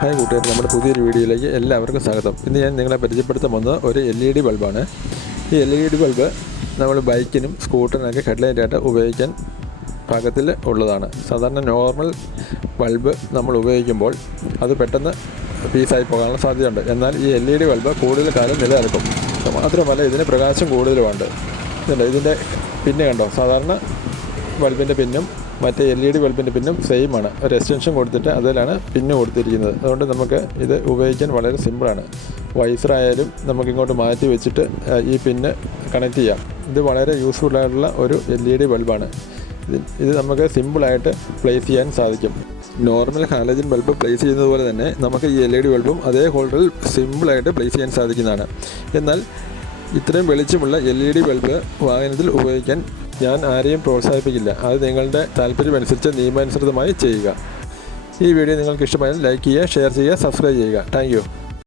Hi കൂട്ടുകാർ, നമ്മുടെ പുതിയൊരു വീഡിയോയിലേക്ക് എല്ലാവർക്കും സ്വാഗതം. ഇന്ന് ഞാൻ നിങ്ങളെ പരിചയപ്പെടുത്താൻ വന്നത് ഒരു LED ബൾബാണ്. ഈ LED ബൾബ് നമ്മൾ ബൈക്കിനും സ്കൂട്ടറിനൊക്കെ ഹെഡ്ലൈറ്റായിട്ട് ഉപയോഗിക്കാൻ പാകത്തിൽ ഉള്ളതാണ്. സാധാരണ നോർമൽ ബൾബ് നമ്മൾ ഉപയോഗിക്കുമ്പോൾ അത് പെട്ടെന്ന് പീസായി പോകാനുള്ള സാധ്യതയുണ്ട്. എന്നാൽ ഈ LED ബൾബ് കൂടുതൽ കാലം നിലനിൽക്കും. മാത്രമല്ല ഇതിന് പ്രകാശം കൂടുതലുമുണ്ട്. ഇതിൻ്റെ പിന്ന് കണ്ടോ, സാധാരണ ബൾബിൻ്റെ പിന്നും മറ്റേ LED ബൾബിൻ്റെ പിന്നും സെയിം ആണ്. ഒരു എക്സ്റ്റൻഷൻ കൊടുത്തിട്ട് അതിലാണ് പിന്ന് കൊടുത്തിരിക്കുന്നത്. അതുകൊണ്ട് നമുക്ക് ഇത് ഉപയോഗിക്കാൻ വളരെ സിമ്പിളാണ്. വൈസറായാലും നമുക്കിങ്ങോട്ട് മാറ്റി വെച്ചിട്ട് ഈ പിന്ന് കണക്ട് ചെയ്യാം. ഇത് വളരെ യൂസ്ഫുള്ളായിട്ടുള്ള ഒരു LED ബൾബാണ്. ഇത് നമുക്ക് സിമ്പിളായിട്ട് പ്ലേസ് ചെയ്യാൻ സാധിക്കും. നോർമൽ ഹാലജൻ ബൾബ് പ്ലേസ് ചെയ്യുന്നത് പോലെ തന്നെ നമുക്ക് ഈ LED ബൾബും അതേ ഹോൾഡറിൽ സിമ്പിളായിട്ട് പ്ലേസ് ചെയ്യാൻ സാധിക്കുന്നതാണ്. എന്നാൽ ഇത്രയും വെളിച്ചമുള്ള LED ബൾബ് വാഹനത്തിൽ ഉപയോഗിക്കാൻ ഞാൻ ആരെയും പ്രോത്സാഹിപ്പിക്കില്ല. അത് നിങ്ങളുടെ താല്പര്യമനുസരിച്ച് നിയമാനുസൃതമായി ചെയ്യുക. ഈ വീഡിയോ നിങ്ങൾക്ക് ഇഷ്ടമായാൽ ലൈക്ക് ചെയ്യുക, ഷെയർ ചെയ്യുക, സബ്സ്ക്രൈബ് ചെയ്യുക. Thank you.